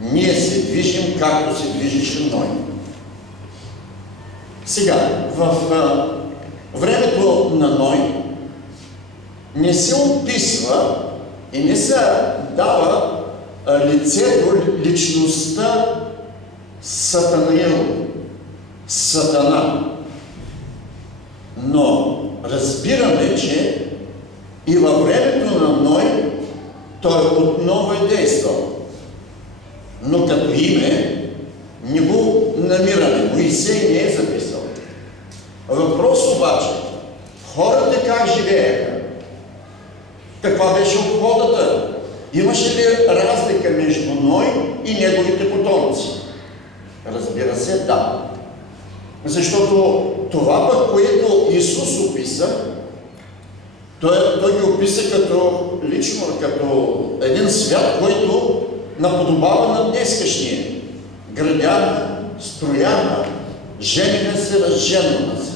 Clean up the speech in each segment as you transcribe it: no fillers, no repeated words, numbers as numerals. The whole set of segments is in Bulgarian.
ние се движим, както се движеше Ной. Сега, в времето на Ной не се описва и не се дава лицето, личността Сатанаил, Сатана. Но разбираме, че и във времето на Ной той отново е действал. Но като име не го намираме. Моисей не е записал. Въпрос обаче, хората как живееха? Каква беше обходата? Имаше ли разлика между Ной и неговите потомци? Разбира се, да. Защото това пък, което Исус описа, той ги описа като лично, като един свят, който наподобава на днескашния. Градяна, строяна, женена се, разженвана се.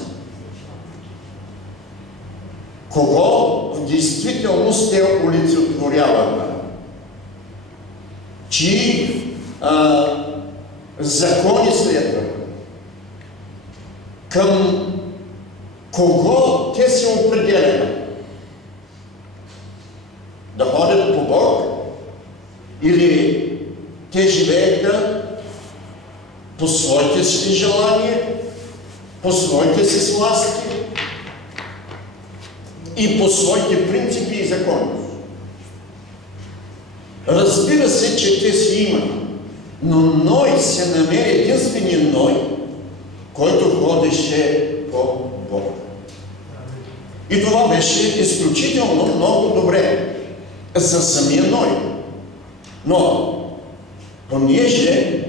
Кого в действителност те олицетворяваха? Чии закони следваха? Към кого те се определяха? Да ходят по Бог? Или те живееха по своите си желания, по своите си сласти и по своите принципи и закони? Разбира се, че те си имат, но Ной се намери единствения Ной, който ходеше по Бог. И това беше изключително много добре за самия Ной. Но, понеже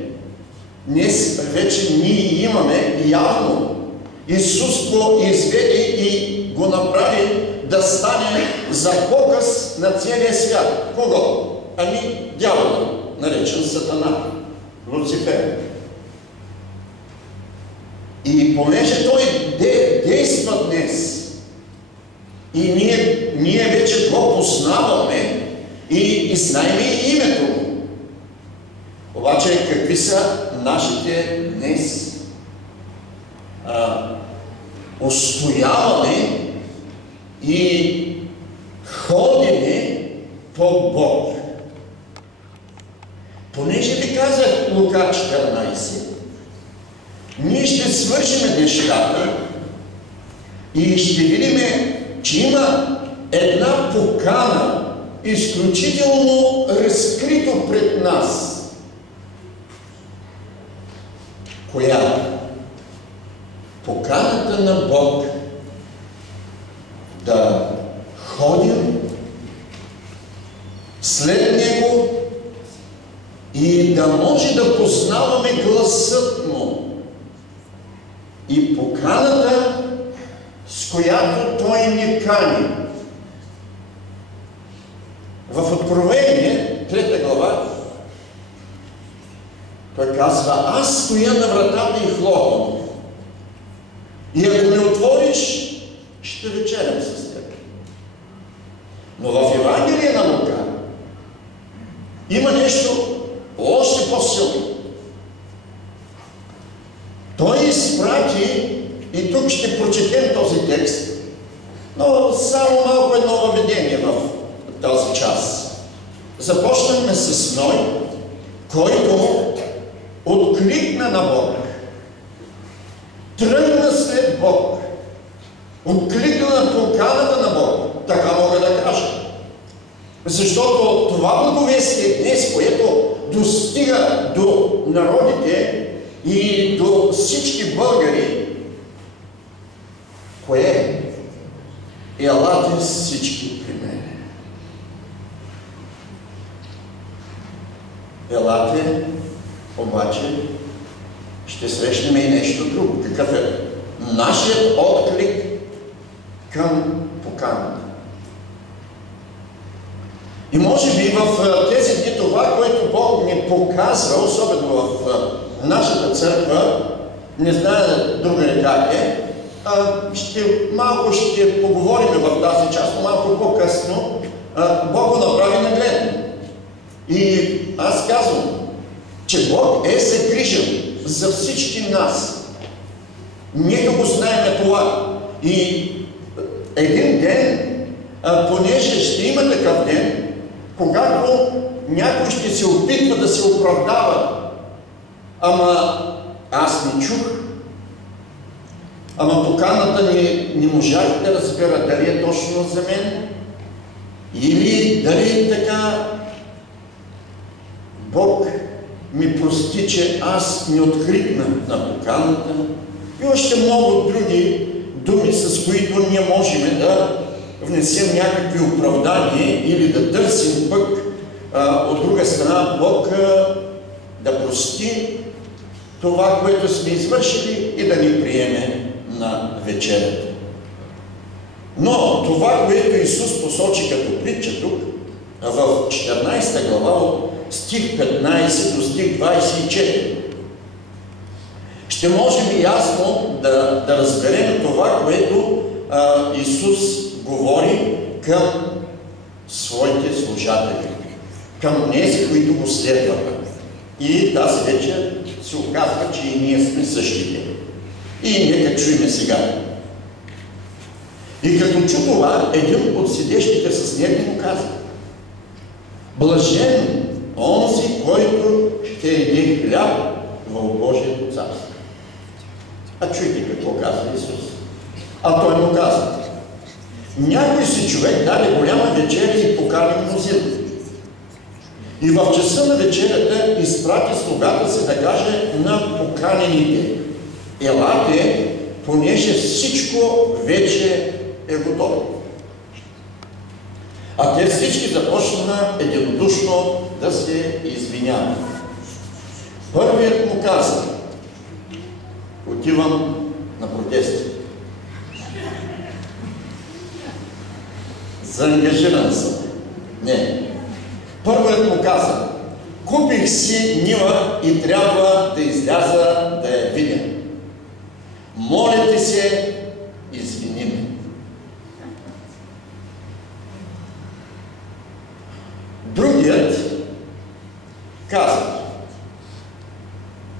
днес вече ние имаме явно, Исус го изведе и го направи да стане за показ на целия свят. Кого? Ами дявола, наречен Сатана, Луцифер. И понеже той действа днес, и ние вече го познаваме и знаем името му. Обаче какви са нашите днес устояване и ходене по Бог? Понеже ви казах Лука 14, ние ще свършим нещата и ще видим, че има една покана, изключително разкрито пред нас. Коя? Поканата на Бог да ходим след Него и да може да познаваме гласът Му. И поканата, с която Той ни кани. В Откровение, 3 глава, Той казва: аз стоя на вратата и хлопам. И ако ми отвориш, ще вечерям с теб. Но в Евангелие на Лука има нещо още по-силно. Той изпрати, и тук ще прочетем този текст, но само малко едно въведение в този час. Започнахме с Ной, който откликна на Бог. Тръгна след Бог. Откликна на поканата на Бог. Така мога да кажа. Защото това благовестие днес, което достига до народите и до всички българи, кое е? Елате всички при мен. Елате, обаче, ще срещнем и нещо друго. Какъв е нашият отклик към поканата? И може би в тези дни това, което Бог ни показва, особено в нашата църква, не знае друга как е, малко ще поговорим в тази част, но малко по-късно, Бог го направи нагледно. И аз казвам, че Бог е загрижен за всички нас. Нека го знаем това. И един ден, понеже ще има такъв ден, когато някой ще се опитва да се оправдава, ама аз не чух, ама поканата не можах да разбера дали е точно за мен, или дали така Бог ми прости, че аз не откликнах на поканата, и още много други думи, с които ние можем да внесем някакви оправдания или да търсим пък от друга страна Бог да прости това, което сме извършили и да ни приеме на вечерята. Но това, което Исус посочи като притча тук, в 14 глава от стих 15 до стих 24, ще можем ясно да разберем това, което Исус говори към своите служители, към тези, които го следваха. И тази вечер се оказва, че и ние сме същите. И нека чуем сега. И като чу това, един от седещите с него му каза: блажен онзи, който ще еде хляб в Божието царство. А чуйте какво казва Исус. А той му каза: някой си човек даде голяма вечеря и покани мнозина. И в часа на вечерята изпрати слугата си да каже на поканените: елате, понеже всичко вече е готово. А те всички започнаха единодушно да се извиняват. Първият му каза: отивам на протести. Заангажиран съм. Не. Първият му каза: купих си нива и трябва да изляза да я видя. Моля ти се, извини ме. Другият каза: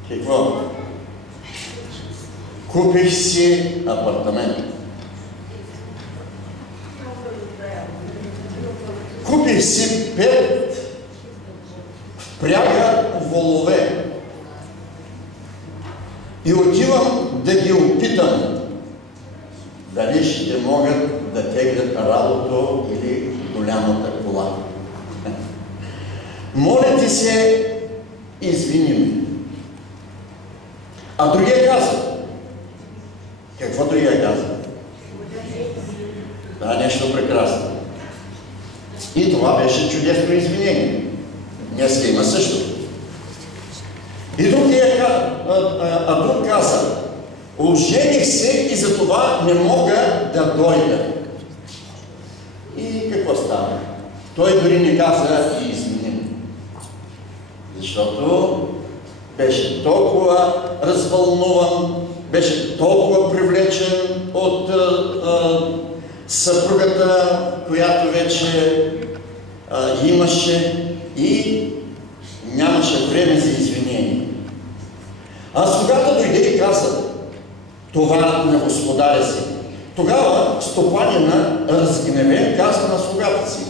какво? Купих си апартамент. Купих си 5 впряга волове и отивам да ги опитам дали ще могат да теглят радото или голямата кола. Моля ти се, извини ме. А другия каза: какво другия каза? Да, нещо прекрасно. И това беше чудесно извинение. Днес има същото. И друг каза: ожених се и за това не мога да дойда. И какво става? Той дори не каза и извини. Защото беше толкова развълнуван, беше толкова привлечен от съпругата, която вече имаше, и нямаше време за извинение. А слугата дойде и каза това на господаря си. Тогава стопанина, разгневен, каза на слугата си: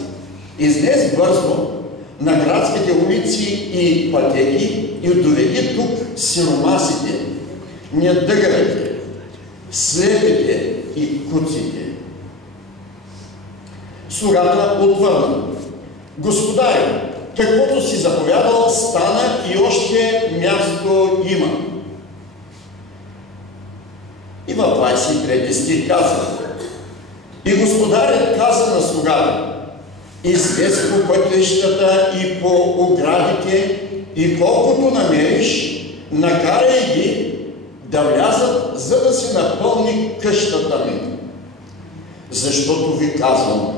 излез бързо на градските улици и пътеки и доведи тук сиромасите, недъгарите, слепите и куците. Слугата отвърна: господарю, каквото си заповядал стана и още място има. И в 23 стих казва: и господарят каза на слугата: излез по пътищата и по оградите и колкото намериш, накарай ги да влязат, за да се напълни къщата ми. Защото ви казвам,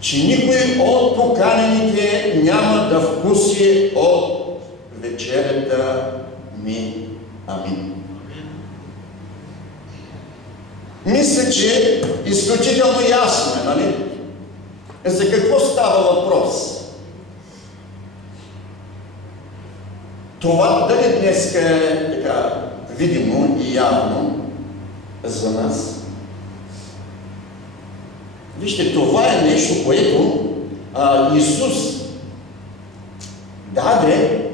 че никой от поканените няма да вкуси от вечерята ми. Амин. Мисля, че изключително ясно е, нали? За какво става въпрос? това дали днес е така видимо и явно за нас? Вижте, това е нещо, което Исус даде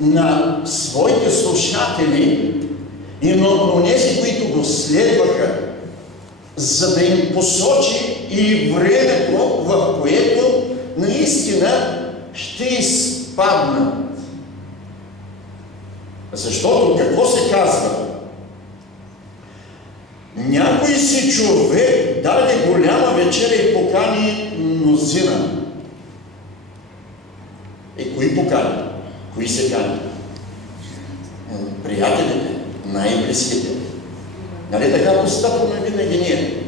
на своите слушатели и на тези, които го следваха, за да им посочи и времето, в което наистина ще изпаднат. Защото какво се казва? Някой си човек даде голяма вечеря и покани мнозина. Кои покани? Кои се кани? Приятелите, най-близките. Нали така постъпваме винаги ние?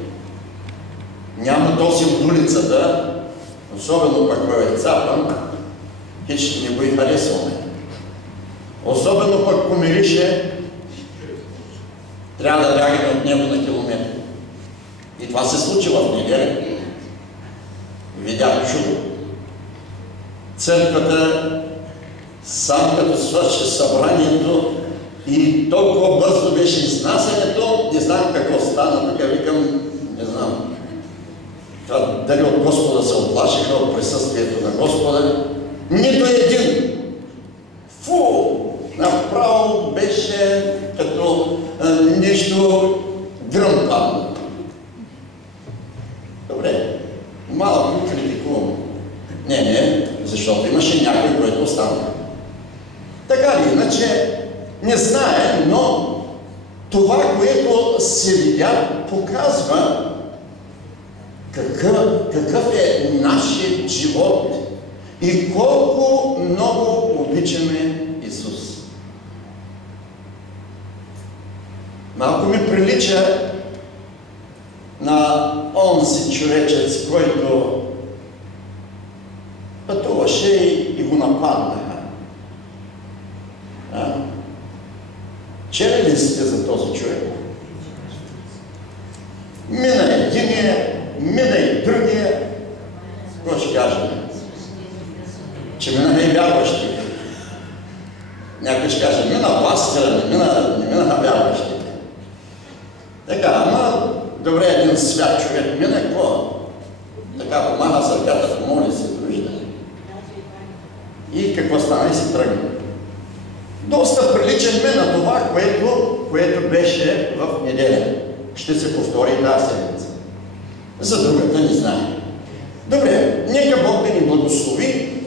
Няма този от улицата, особено пък е цапан, хич не го и харесваме. Особено пък помирише, трябва да бягаме от него на километри. И това се случи в неделя. Видях чудо. Църквата, сам като свърши събранието и толкова бързо беше изнасянето, не знам какво стана, така викам, не знам. Това дали от Господа се оплашиха от присъствието на Господа. Нито един. Фу! Направо беше като нещо гръм падна. Добре, малко критикувам. Не, защото имаше някой, който остана. Така ли, иначе не знае, но това, което се видя, показва какъв е нашият живот и колко много обичаме Исус. Малко ми прилича на онзи човечец, който пътуваше и го нападнаха. Чели ли сте за този човек? Мина единия, мина и другия. Какво ще кажем? Че минаха и вярващи. Някой ще каже, мина пастира, не минаха вярващите. Така, ама добре, един свят човек мина, какво? Така, помага сърката, помоли се, дружда. И какво стана и си тръгна. Доста приличахме на това, което беше в неделя. Ще се повтори тази седмица. За другата не знае. Добре, нека Бог да ни благослови,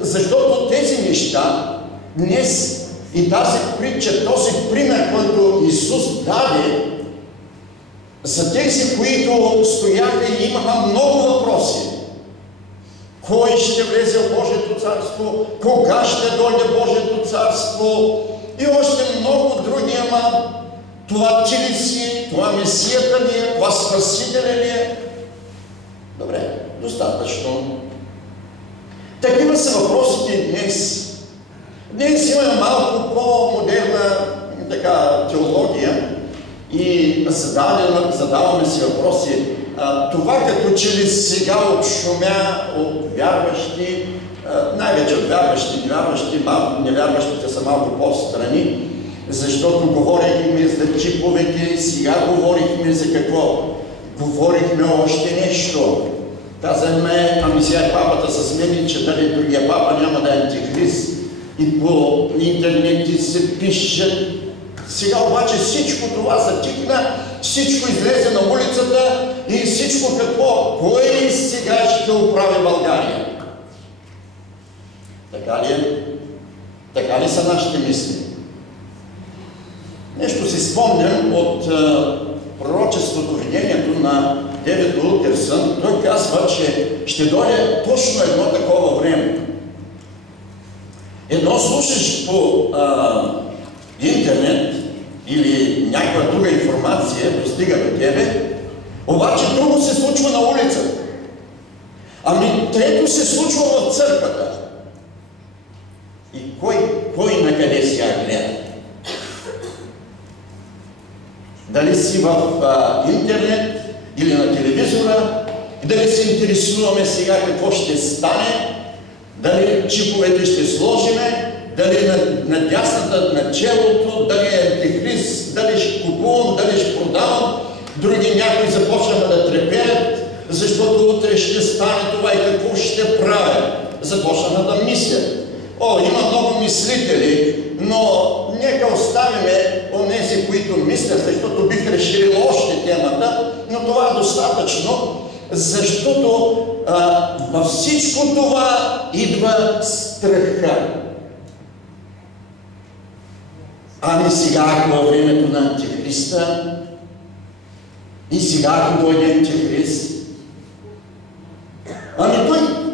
защото тези неща днес и тази притча, този пример, който Исус даде за тези, които стояха и имаха много въпроси. Кой ще влезе в Божието царство? Кога ще дойде Божието царство? И още много други, ама това ти ли си? Това Месията ли е? Това Спасителя ли е? Добре, достатъчно. Такива са въпросите днес. Днес имаме малко по-модерна теология и задаваме си въпроси. Това като че ли сега отшумя от вярващи, най-вече от вярващи, невярващите са малко по-страни, защото говорихме за чиповете, сега говорихме за какво? Говорихме още нещо. Казахме, ами сега папата се смени, че дали другия папа няма да е антихрист. И по интернет се пишат. Сега обаче всичко това затихна, всичко излезе на улицата и всичко какво? Кой сега ще оправи България? Така ли е? Така ли са нашите мисли? Нещо си спомням от пророчеството, видението на Дейвид Уилкерсън. Той казва, че ще дойде точно едно такова време. Едно слушаш по интернет или някаква друга информация достига до тебе, обаче друго се случва на улицата. Ами трето се случва в църквата. И кой на къде сега гледа? Дали си в интернет или на телевизора, дали се интересуваме сега какво ще стане, дали чиповете ще сложиме, дали надяваме дясната началото, дали е антихрист, дали ще купувам, дали ще продавам. Други някои започнаха да трепеят, защото утре ще стане това и какво ще правя. Започнаха да мислят. Има много мислители, но нека оставиме онези, които мислят, защото бих разширил още темата, но това е достатъчно, защото във всичко това идва страха. Ами сега, във времето на Антихриста, и сега, ако дойде Антихрист,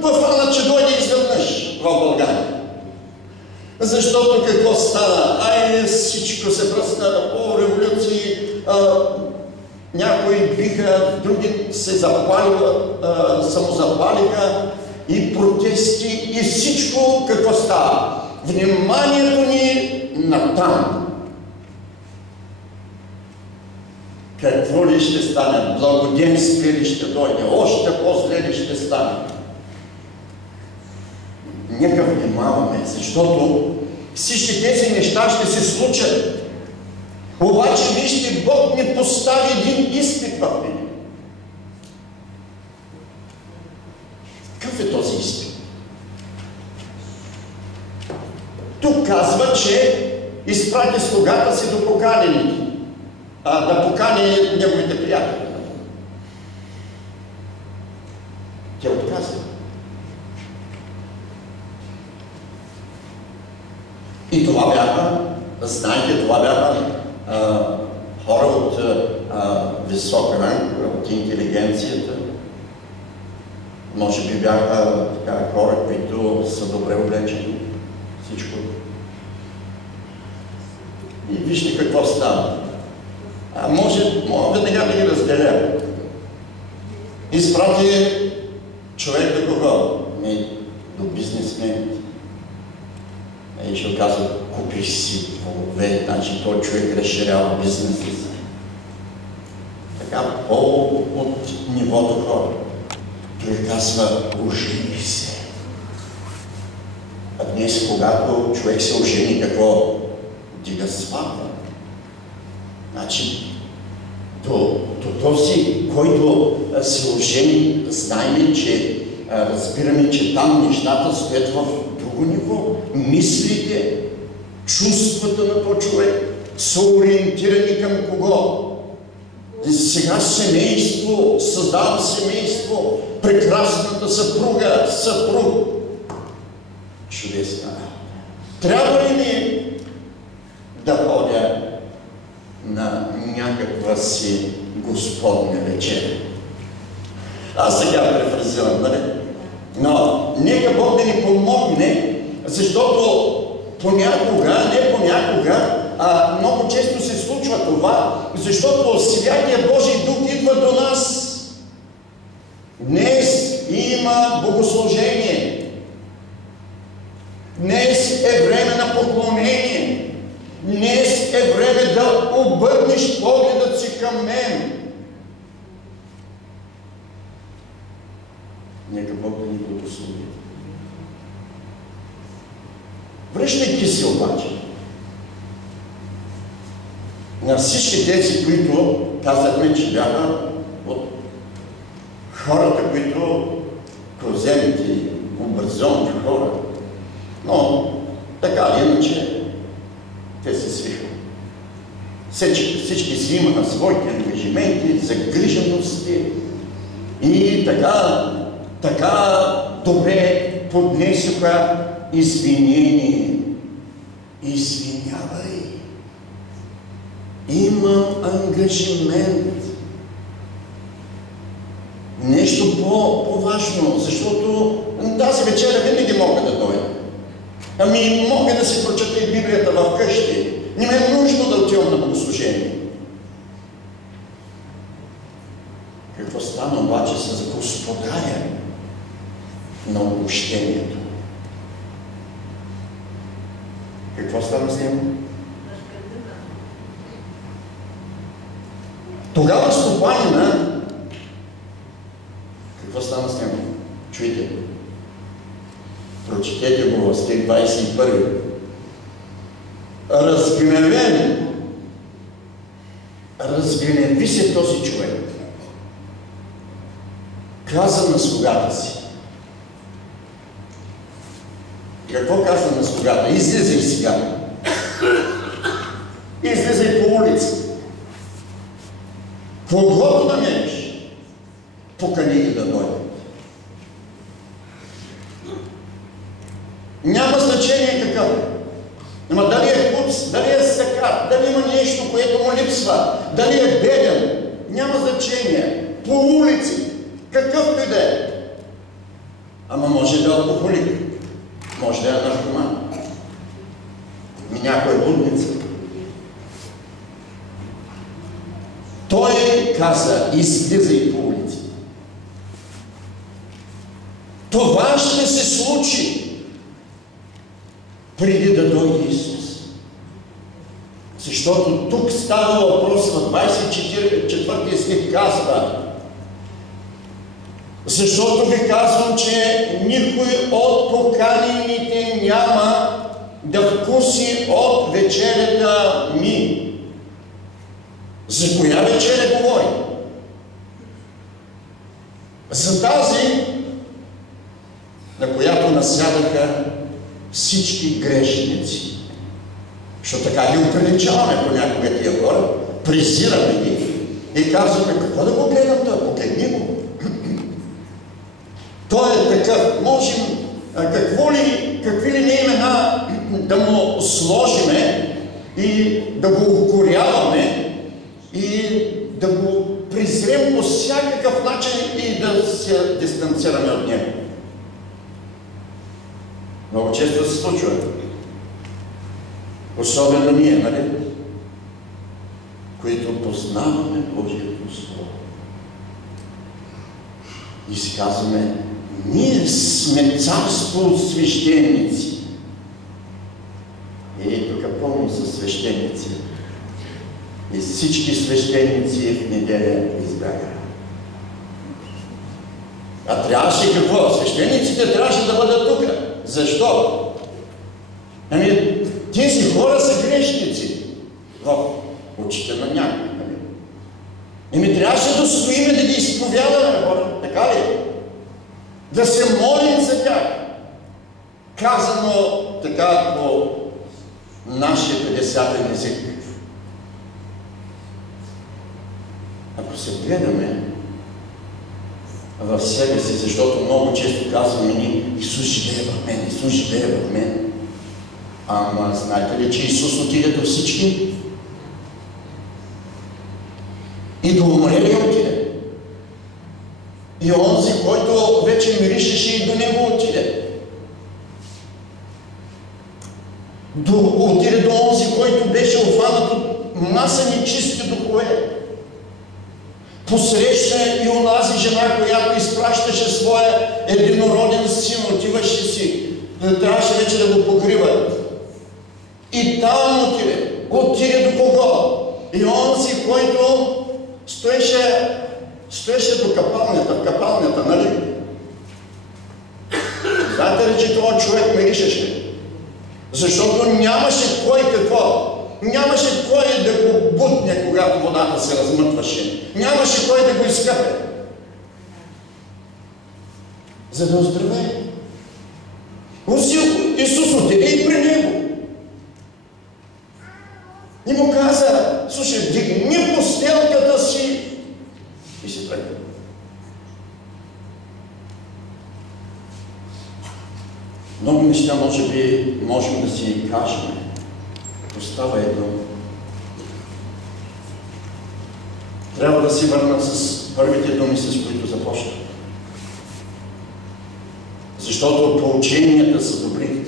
той фана, че дойде изведнъж в България. Защото какво стана? Всичко се пръсна, революции, някои биха, други се самозапалиха и протести и всичко какво става? Вниманието ни натам. Какво ли ще стане? Благоденствие ли ще дойде? Още по-зле ли ще стане? Нека внимаваме, защото всички тези неща ще се случат. Обаче, вижте, Бог ни постави един изпит в мене. Какъв е този изпит? Тук казва, че изпрати слугата си до поканените. Да покани неговите приятели. Те отказват. И това бяха, знаете, това бяха хора от висок ранг, от интелигенцията. Може би бяха хора, които са добре облечени. Всичко. И вижте какво става. Може веднага да ги разделя. Изпрати човек до кого? До бизнесмените. И ще казва, купиш си полове, значи той човек разширява бизнеса си. Така от нивото хора. Той казва, ожени се. А днес, когато човек се ожени, какво? Дига сватба. Значи, до този, който се ожени, знаем, че разбираме, че там нещата стоят в друго ниво. Мислите, чувствата на този човек са ориентирани към кого? Сега семейство, създавам семейство, прекрасната съпруга, съпруг. Чудесна. Трябва ли ми да ходя на някаква си господня вечеря? Аз сега префразирам, нали? Но нека Бог да ни помогне, защото понякога, много често се случва това, защото Святия Божий Дух идва до нас. Днес има богослужение. Днес е време на поклонение. Днес е време да обърнеш погледът си към мен. Нека Бог да ни благослови. Връщайки се обаче на всички тези, които казахме, че бяха от хората, които кроземите, образованите хора, но така или иначе те се свиха. Всички си имаха своите ангажименти, загрижености и така добре поднесоха извинение. Извинявай. Имам ангажимент. Нещо по-важно, защото тази вечеря винаги мога да дойда. Мога да си прочета и Библията в къщи. Не ме е нужно да отивам на богослужение. Какво стана обаче с господаря на обощението? Какво стана с него? Тогава стопанина, какво стана с него? Чуйте. Прочетете го в стих 21. разгневен, разгневи се този човек. Каза на слугата си. Какво каза на слугата? Излизай сега. Излизай по улицата. Когото намериш, покани ги да дойдат. Няма значение какъв. Ама дали е куц, дали е сакар, дали има нещо, което му липсва, дали е беден, няма значение. По улици, какъвто и да е. Ама може да е алкохолик, може да е наркоман. Някой е блудница. Той каза, излизай по улици. Това ще се случи преди да дойде Исус. Защото тук става въпрос в 24 стих казва: защото ви казвам, че никой от поканените няма да вкуси от вечерята ми. За коя вечеря говори? За тази, на която насядаха всички грешници. Защото така ги оприличаваме понякога тия хора, презираме ги и казваме: какво да го гледам това? Погледни го. Той е такъв. Можем какви ли не имена да му сложиме и да го укоряваме и да го презрем по всякакъв начин и да се дистанцираме от него. Много често се случва. Особено ние, нали? Които познаваме Божието Слово. И си казваме: ние сме царство от свещеници. И тук пълно са свещеници. И всички свещеници в неделя избягаха. А трябваше какво? Свещениците трябваше да бъдат тук. Защо? Ами, тези хора са грешници в очите на някой. Ами, трябваше да стоиме да ги изповядаме, хора. Така ли? Да се молим за тях. Казано така по нашия 50-тен език. Ако се гледаме в себе си, защото много често казваме ни: Исус живее в мен, Исус живее в мен. Ама знаете ли, че Исус отиде до всички? И до умрели отиде. И онзи, който вече миришеше, и до него отиде. Отиде до онзи, който беше обхванат от маса нечисти духове. Посрещна и онази жена, която изпращаше своя единороден син, отиваше си. Трябваше вече да го покрива. И там отиде. Отиде до кого? И онзи, който стоеше до капалнята, в капалнята, нали? Знаете ли, че това човек миришеше? Защото нямаше кой какво. Нямаше кой да го бутне, когато водата се размътваше. Нямаше кой да го изкъпе. За да оздравее. Исус отиде и при него. И му каза: слушай, дигни постелката си и си тръгна. Много неща може би можем да си кажем. Остава едно. Трябва да си върна с първите думи, с които започна. Защото поученията са добри,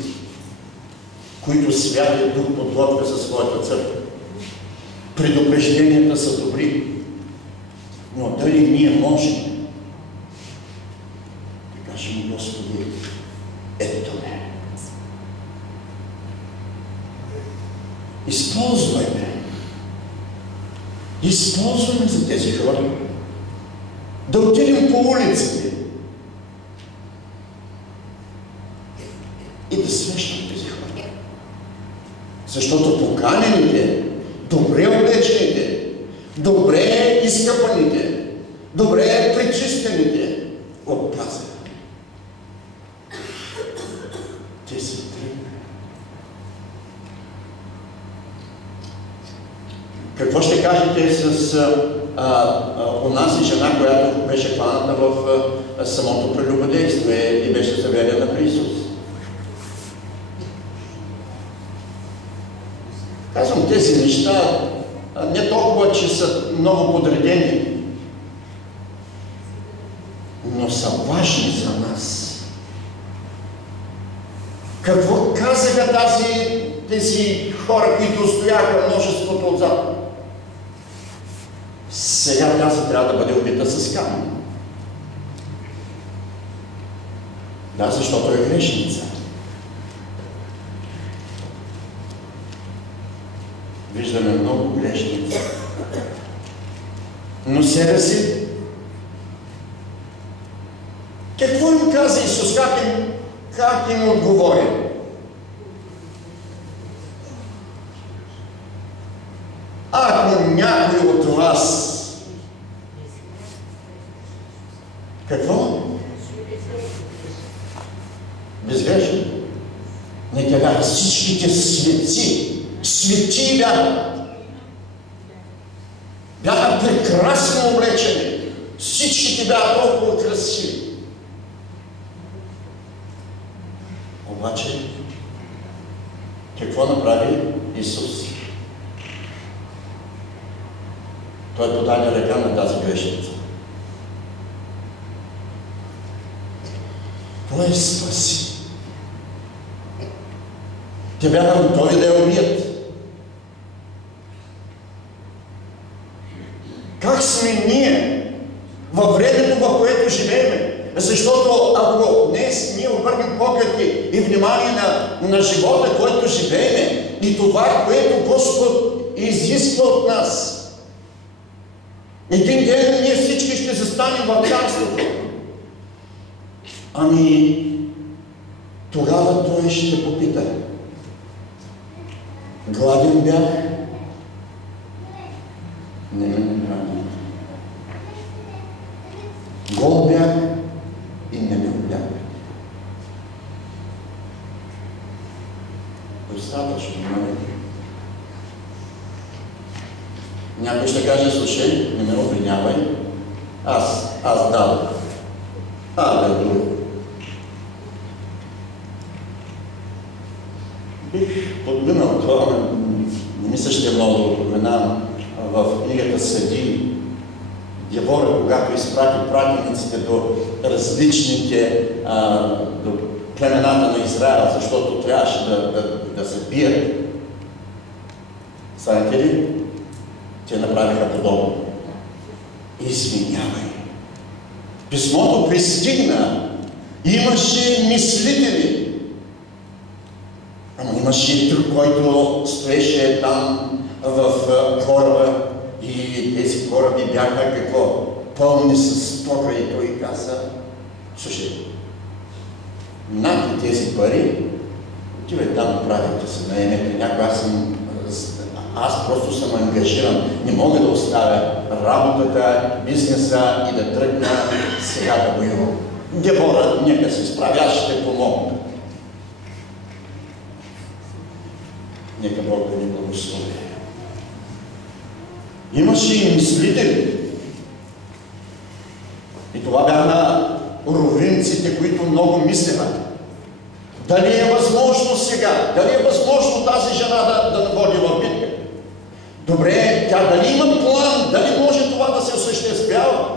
които Святият Дух подготвя за своята църква. Предупрежденията са добри, но дали ние можем да кажем: Господи, ето ме. Използвайте. Използваме за тези хора. Да отидем по улиците и да срещнем тези хора. Защото поканените, добре облечените, добре изкъпаните, добре пречистените отпазят. Те се тръгват. Какво ще кажете с онази жена, която беше хваната в самото прелюбодействие и беше заведена при Исус? Казвам тези неща не толкова, че са много подредени, но са важни за нас. Какво казаха тези хора, които стояха множеството отзад? Сега тази трябва да бъде убита с камън. Да, защото е грешница. Виждаме много грешници. Но себе си, какво им каза Исус? Как им отговори? Ако някой от вас... Какво? Безгрешен. Не те бяха всичките светци. Свети бяха. Бяха прекрасно облечени. Всичките бяха толкова красиви. Обаче, какво направи Исус? Той подаде ръка на тази грешница. Той спаси. Те бяха готови да я убият. Как сме ние във времето, в което живеем? Защото ако днес ние обърнем поглед и внимание на живота, който живеем, и това, което Господ изисква от нас, един ден ние всички ще застанем в царството. Ами, тогава той ще попита: гладен бях? Не ме нахрани. Гол бях и не ме облягах. Достатъчно, нали? Някой ще каже: слушай, не ме обвинявай. Аз дадох. Алелуя. Бих подминал това, не мисля, ще много да упоменам в книгата Съдии. Дявола, когато изпрати пратениците до различните до племената на Израел, защото трябваше да се бият. Знаете ли? Те направиха подобно. Извинявай. Писмото пристигна. Имаше мислители. Ама имаше и друг, който стоеше там в кораба, и тези кораби бяха какво? Пълни с тока, и той каза: слушай, над тези пари, отивай там, правите се, наемете някой, аз просто съм ангажиран. Не мога да оставя работата, бизнеса и да тръгна сега да воювам. Дебора, нека се справя, аз ще помогна. Нека Бог да ни благослови. Имаше и мислители. И това бяха ровинците, които много мислеха. Дали е възможно сега? Дали е възможно тази жена да води в битка? Добре, тя дали има план? Дали може това да се осъществява?